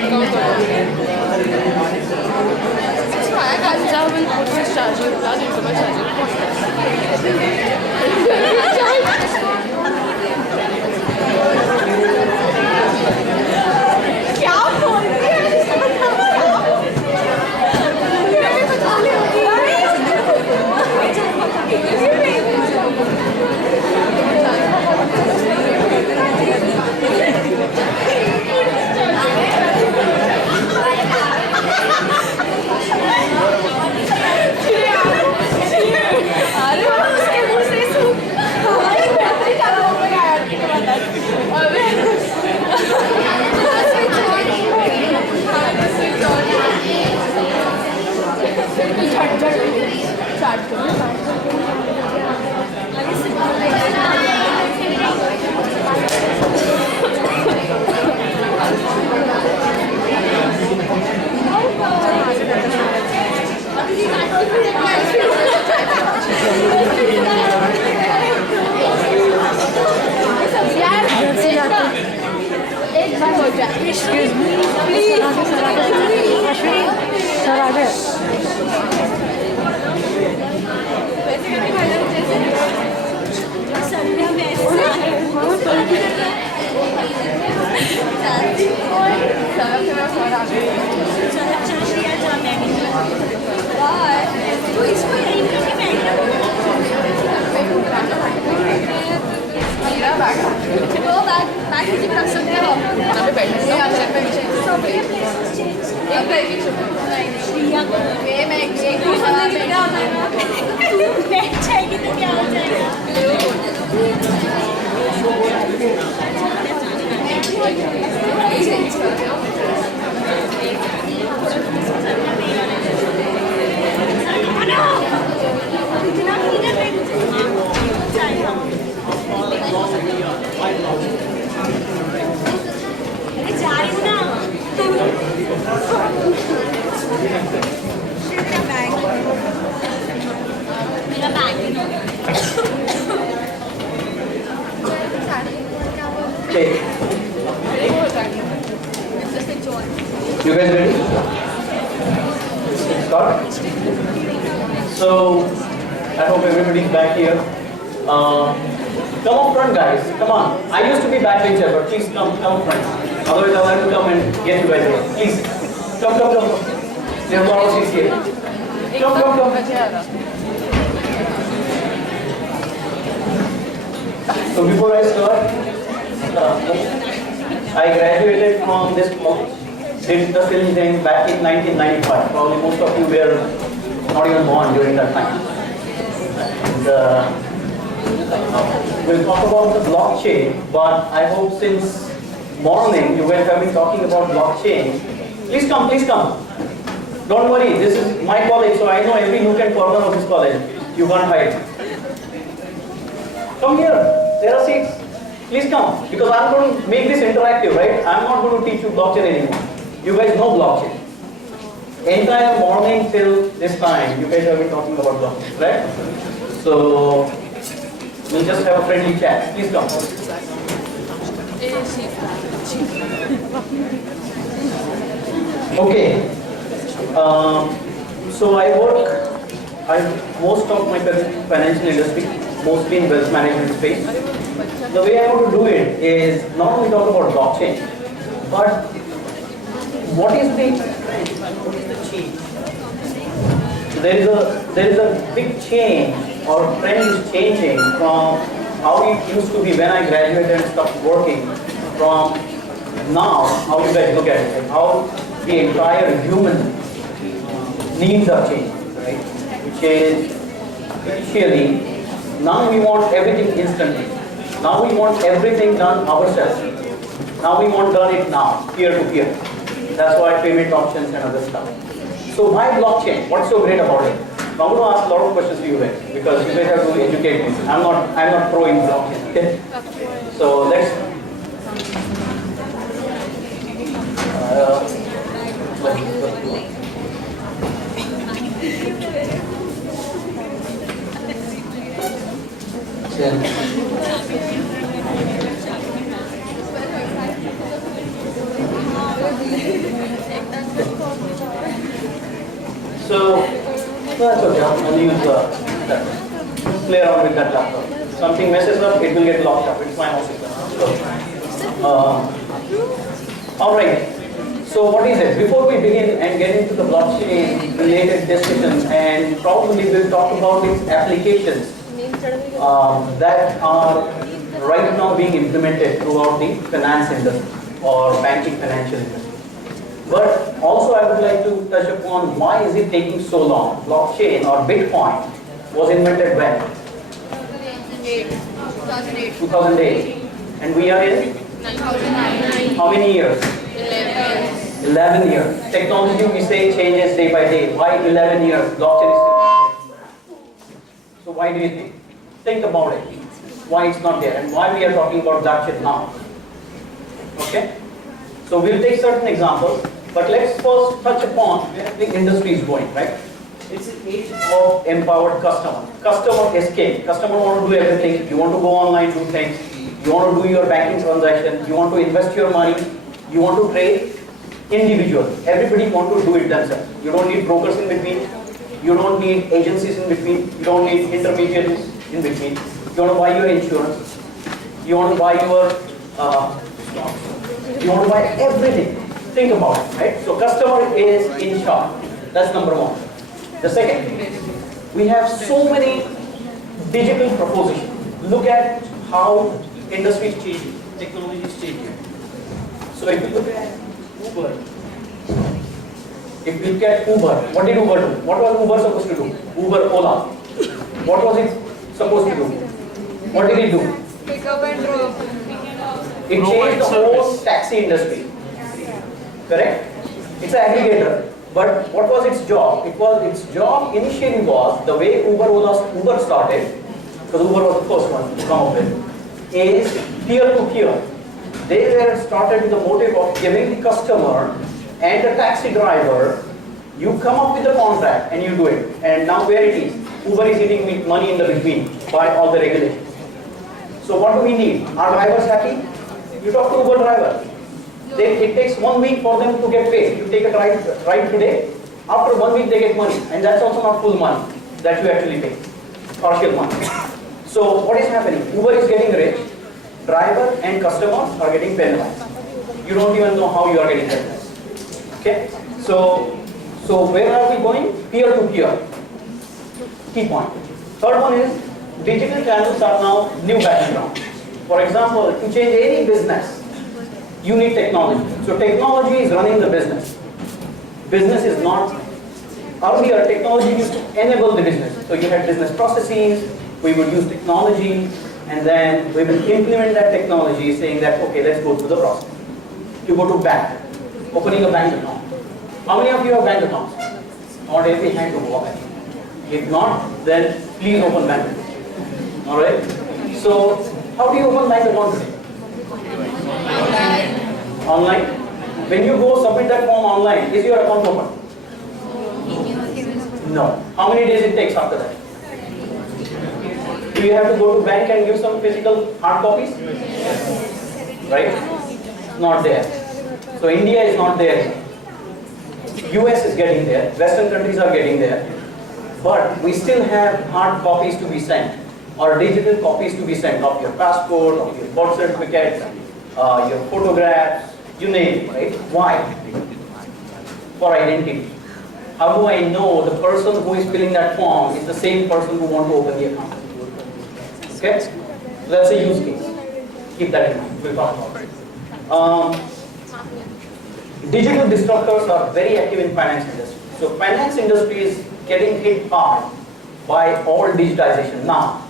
count I will put this charger plug into my charger Excuse me, please. Sir, आ गए. Okay. You guys ready? Start. So, I hope everybody's back here. Come up front, guys. Come on. I used to be backbencher, but please come front. Otherwise, I'll have to come and get you guys here. Please, come. There are a lot of seats here. Come. So before I start, I graduated from this digital engineering back in 1995. Probably most of you were not even born during that time. And, we'll talk about the blockchain, but I hope since morning you guys have been talking about blockchain. Please come. Don't worry, this is my college, so I know every nook and corner of this college. You can't hide. Come here, there are seats. Please come, because I'm going to make this interactive, right? I'm not going to teach you blockchain anymore. You guys know blockchain. Entire morning till this time, you guys have been talking about blockchain, right? So, we'll just have a friendly chat. Please come. Okay. So most of my financial industry, mostly in wealth management space. The way I want to do it is not only talk about blockchain, but what is the change? There is a big change, or trend is changing from how it used to be when I graduated and started working, from now how you guys look at it, like how the entire human needs are changing, right? Which is initially, now we want everything instantly. Now we want everything done ourselves. Now we want done it now, peer to peer. That's why payment options and other stuff. So why blockchain? What's so great about it? Now I'm going to ask a lot of questions to you guys, because you guys have to educate me. I'm not pro in blockchain. Okay? So let's. So, that's okay, I'll use that. Play around with that laptop. Something messes up, it will get locked up. It's my house. All right. So what is it? Before we begin and get into the blockchain related discussions, and probably we'll talk about its applications that are right now being implemented throughout the finance industry or banking financial industry. But also I would like to touch upon why is it taking so long? Blockchain or Bitcoin was invented when? 2008. And we are in? 2009. How many years? 11. 11 years. Technology we say changes day by day. Why 11 years? Blockchain is still not there. So why do you think? Think about it. Why it's not there and why we are talking about blockchain now. Okay? So we'll take certain examples, but let's first touch upon where the industry is going, right? It's an age of empowered customer. Customer is king. Customer want to do everything. You want to go online, do things. You want to do your banking transaction. You want to invest your money. You want to trade individual. Everybody want to do it themselves. You don't need brokers in between. You don't need agencies in between. You don't need intermediaries in between. You want to buy your insurance. You want to buy your stocks. You want to buy everything. Think about it, right? So customer is in charge. That's number one. The second, we have so many digital propositions. Look at how industry is changing, technology is changing. So if you look at Uber, what did Uber do? What was Uber supposed to do? Uber, Ola. What was it supposed to do? What did it do? Pick up and drop. It changed the whole taxi industry. Correct? It's an aggregator. But what was its job? Its job initially was the way Uber started, because Uber was the first one to come up with, is peer-to-peer. They were started with the motive of giving the customer and the taxi driver, you come up with the contract and you do it. And now where it is? Uber is eating with money in the between by all the regulations. So what do we need? Are drivers happy? You talk to Uber driver. It takes 1 week for them to get paid. You take a ride today, after 1 week they get money. And that's also not full money that you actually pay. Partial money. So what is happening? Uber is getting rich. Driver and customers are getting penalized. You don't even know how you are getting penalized. Okay? So where are we going? Peer-to-peer. Key point. Third one is digital channels are now new battleground. For example, to change any business, you need technology. So technology is running the business. Business is not, earlier technology used to enable the business. So you had business processes, we would use technology, and then we will implement that technology saying that, okay, let's go through the process. You go to bank, opening a bank account. How many of you have bank accounts? Not every hand to walk. If not, then please open bank account. Alright? So, how do you open bank account today? Online. When you go submit that form online, is your account open? No. How many days it takes after that? Do you have to go to bank and give some physical hard copies? Right? Not there. So India is not there. US is getting there. Western countries are getting there. But we still have hard copies to be sent or digital copies to be sent of your passport, of your birth certificate, your photographs, you name it, right? Why? For identity. How do I know the person who is filling that form is the same person who wants to open the account? Okay? So that's a use case. Keep that in mind. We'll talk about it. Digital disruptors are very active in finance industry. So finance industry is getting hit hard by all digitization now.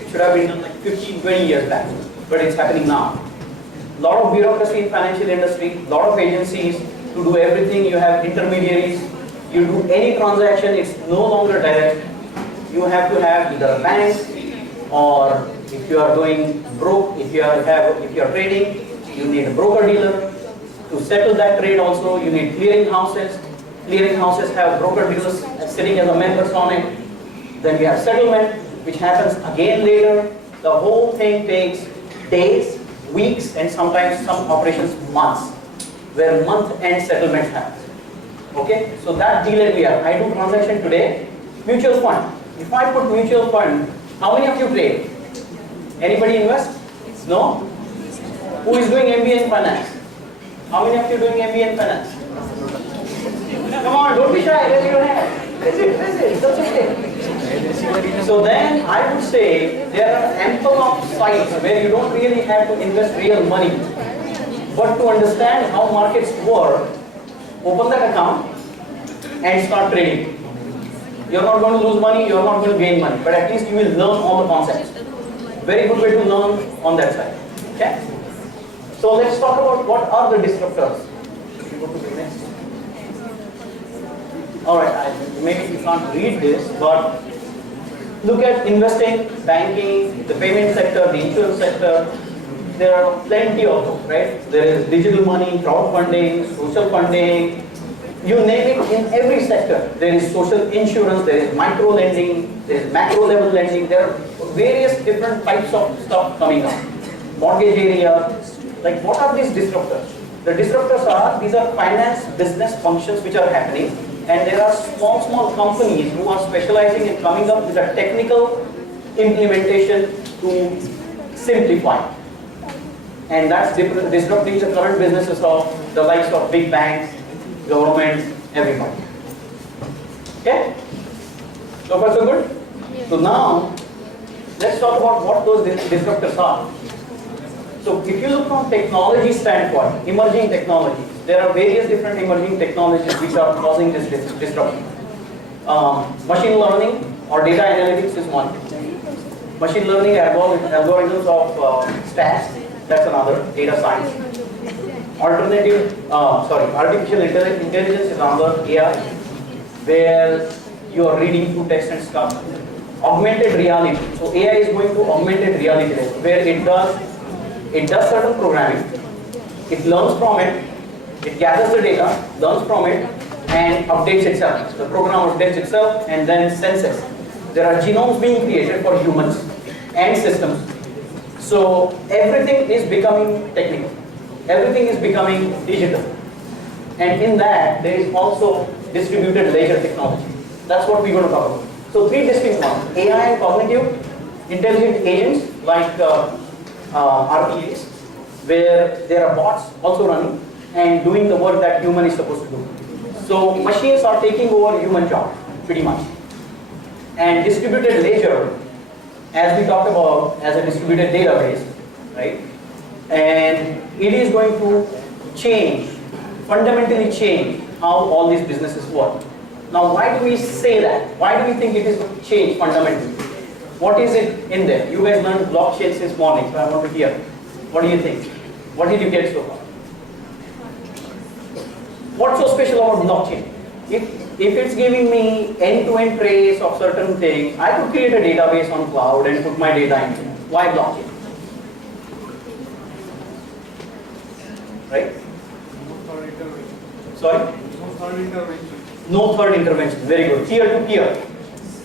It should have been done like 15, 20 years back, but it's happening now. A lot of bureaucracy in financial industry, a lot of agencies to do everything. You have intermediaries. You do any transaction, it's no longer direct. You have to have either a bank, or if you are doing if you are trading, you need a broker dealer. To settle that trade also, you need clearing houses. Clearing houses have broker dealers sitting as a members on it. Then we have settlement, which happens again later. The whole thing takes days, weeks, and sometimes some operations months, where month-end settlements happen. Okay, so that dealer we are. I do transaction today, mutual fund. If I put mutual fund, how many of you trade? Anybody invest? No? Who is doing MBA in finance? How many of you doing MBA in finance? Come on, don't be shy, raise your hand. Raise it, that's okay. So then I would say there are ample of sites where you don't really have to invest real money. But to understand how markets work, open that account and start trading. You're not going to lose money, you're not going to gain money, but at least you will learn all the concepts. Very good way to learn on that side. Okay? So let's talk about what are the disruptors. Go to the next. Alright, maybe you can't read this, but look at investing, banking, the payment sector, the insurance sector. There are plenty of those, right? There is digital money, crowdfunding, social funding, you name it. In every sector. There is social insurance, there is micro lending, there is macro level lending, there are various different types of stuff coming up. Mortgage area, like what are these disruptors? The disruptors are, these are finance business functions which are happening, and there are small companies who are specializing in coming up with a technical implementation to simplify. And that's disrupting the current businesses of the likes of big banks, governments, everybody. Okay? So far so good? Yes. So now, let's talk about what those disruptors are. So if you look from technology standpoint, emerging technologies, there are various different emerging technologies which are causing this disruption. Machine learning or data analytics is one. Machine learning algorithms of stats, that's another, data science. Artificial intelligence is another, AI, where you are reading through text and stuff. Augmented reality. So AI is going to augmented reality where it does certain programming, it learns from it, it gathers the data, learns from it, and updates itself. The program updates itself and then senses. There are genomes being created for humans and systems. So everything is becoming technical. Everything is becoming digital. And in that, there is also distributed ledger technology. That's what we're going to talk about. So three distinct ones: AI and cognitive, intelligent agents like RPAs, where there are bots also running and doing the work that human is supposed to do. So machines are taking over human job, pretty much. And distributed ledger, as we talked about, as a distributed database, right? And it is going to change, fundamentally change how all these businesses work. Now, why do we say that? Why do we think it is going to change fundamentally? What is it in there? You guys learned blockchain since morning, so I want to hear. What do you think? What did you get so far? What's so special about blockchain? If it's giving me end-to-end trace of certain things, I could create a database on cloud and put my data in it. Why blockchain? Right? Sorry? No third intervention. Very good. Peer-to-peer.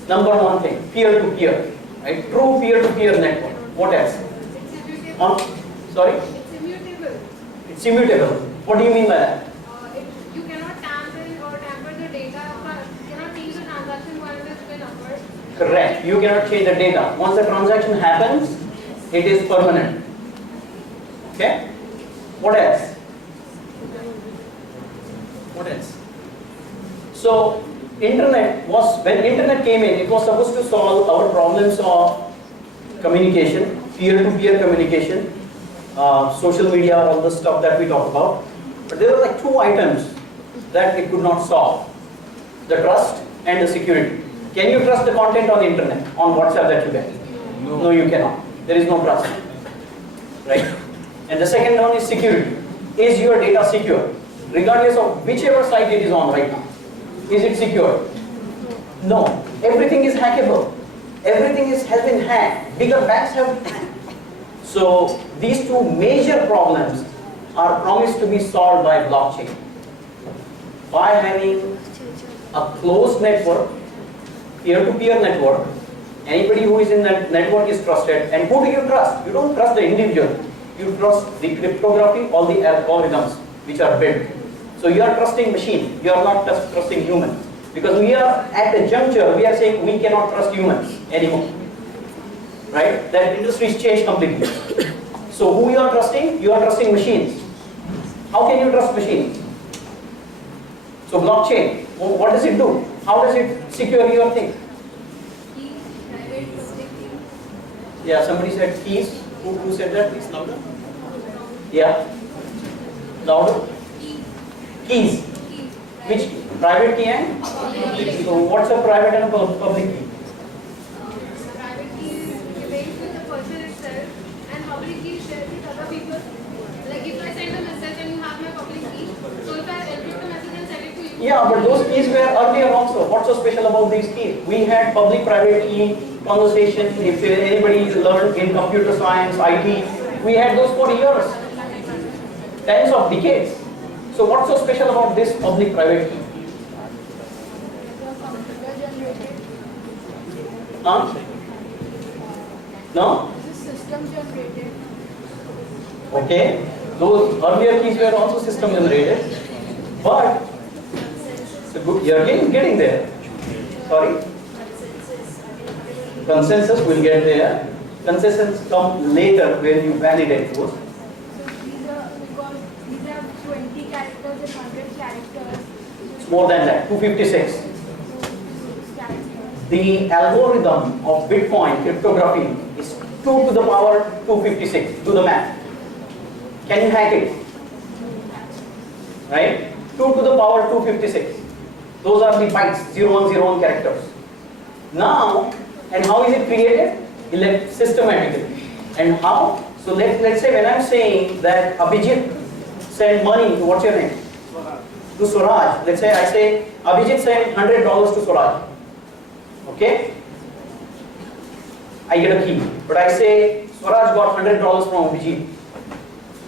Number one thing. Peer-to-peer. Right? True peer-to-peer network. What else? Sorry? It's immutable. It's immutable. What do you mean by that? You cannot tamper the data. You cannot change the transaction while it has been occurred. Correct. You cannot change the data. Once the transaction happens, it is permanent. Okay? What else? What else? So, when internet came in, it was supposed to solve our problems of communication, peer-to-peer communication, social media, all the stuff that we talk about. But there were like two items that it could not solve: the trust and the security. Can you trust the content on the internet, on WhatsApp that you get? No. No, you cannot. There is no trust. Right? And the second one is security. Is your data secure? Regardless of whichever site it is on right now. Is it secure? No. Everything is hackable. Everything has been hacked. Bigger banks have been hacked. So these two major problems are promised to be solved by blockchain. By having a closed network, peer-to-peer network, anybody who is in that network is trusted. And who do you trust? You don't trust the individual. You trust the cryptography, all the algorithms which are built. So you are trusting machine, you are not trusting human. Because we are at a juncture, we are saying we cannot trust humans anymore. Right? That industry is changed completely. So who you are trusting? You are trusting machines. How can you trust machines? So blockchain, what does it do? How does it secure your thing? Yeah, somebody said keys. Who said that? Please louder. Yeah. Louder. Keys. Which key? Private key and? So what's a private and a public key? Private key remains with the person itself, and public key is shared with other people. Like if I send a message and you have my public key, so if I encrypt the message and send it to you. Yeah, but those keys were earlier also. What's so special about these keys? We had public-private key conversation. If anybody learned in computer science, IT, we had those for years, tens of decades. So what's so special about this public-private key? Huh? No? This is system generated. Okay. Those earlier keys were also system generated. But you're getting there. Sorry? Consensus will get there. Consensus come later when you validate those. So these are, because these have 20 characters and 100 characters. It's more than that, 256. Characters. The algorithm of Bitcoin cryptography is 2 to the power 256. Do the math. Can you hack it? Right? 2 to the power 256. Those are the bytes, 0101 characters. Now, and how is it created? Systematically. And how? So let's say when I'm saying that Abhijit sent money to, what's your name? To Swaraj. Let's say I say Abhijit sent $100 to Swaraj. Okay? I get a key. But I say Swaraj got $100 from Abhijit.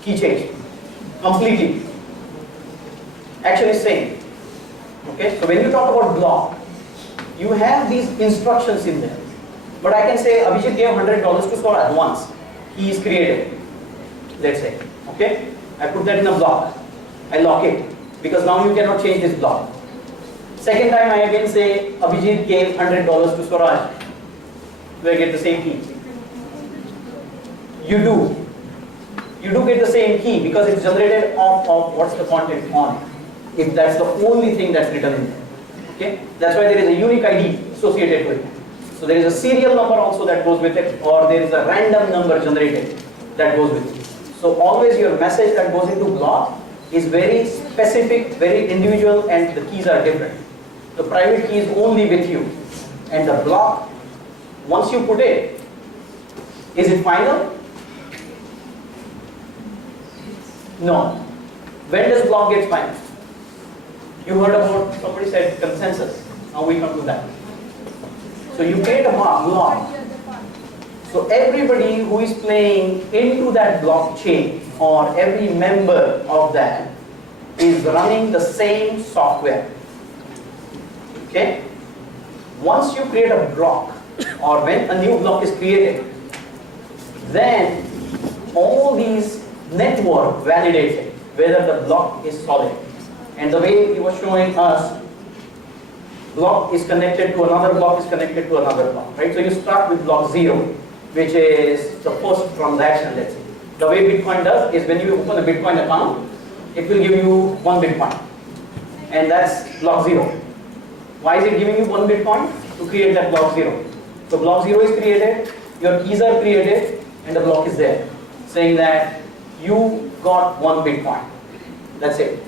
Key change. Completely. Action is same. Okay? So when you talk about block, you have these instructions in there. But I can say Abhijit gave $100 to Swaraj once. He is created. Let's say. Okay? I put that in a block. I lock it. Because now you cannot change this block. Second time I again say Abhijit gave $100 to Swaraj. Do I get the same key? You do. You do get the same key because it's generated of what's the content on. If that's the only thing that's written in there. Okay? That's why there is a unique ID associated with it. So there is a serial number also that goes with it, or there is a random number generated that goes with it. So always your message that goes into block is very specific, very individual, and the keys are different. The private key is only with you. And the block, once you put it, is it final? No. When does block get final? You heard about, somebody said consensus. Now we come to that. So you create a block. So everybody who is playing into that blockchain or every member of that is running the same software. Okay? Once you create a block or when a new block is created, then all these network validates it, whether the block is solid. And the way he was showing us, block is connected to another block is connected to another block, right? So you start with block 0, which is the first transaction, let's say. The way Bitcoin does is when you open a Bitcoin account, it will give you 1 Bitcoin. And that's block 0. Why is it giving you 1 Bitcoin? To create that block 0. So block 0 is created, your keys are created, and the block is there, saying that you got 1 Bitcoin. That's it.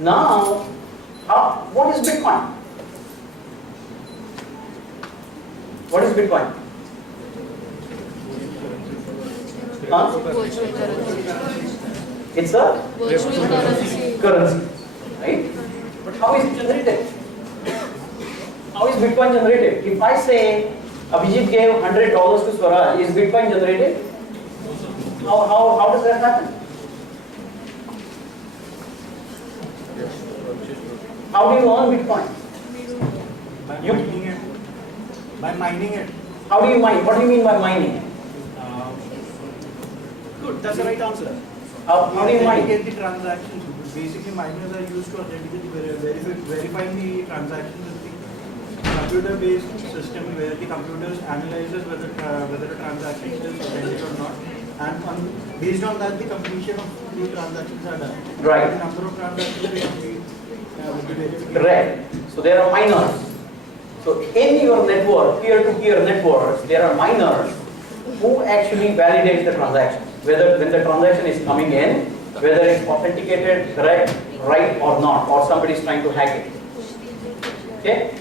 Now, what is Bitcoin? What is Bitcoin? Huh? It's a Virtual currency, right? But how is it generated? How is Bitcoin generated? If I say Abhijit gave $100 to Swaraj, is Bitcoin generated? How does that happen? How do you earn Bitcoin? By mining it. How do you mine? What do you mean by mining? Good, that's the right answer. How do you mine? Get the transactions. basically miners are used to authentically verifying the transactions with the computer-based system where the computers analyzes whether a transaction is authentic or not, and based on that the completion of the transactions are done. Right. The number of transactions will be verified. Correct. So there are miners. So in your network, peer-to-peer networks, there are miners who actually validate the transaction. Whether when the transaction is coming in, whether it's authenticated, correct, right or not, or somebody is trying to hack it. Okay?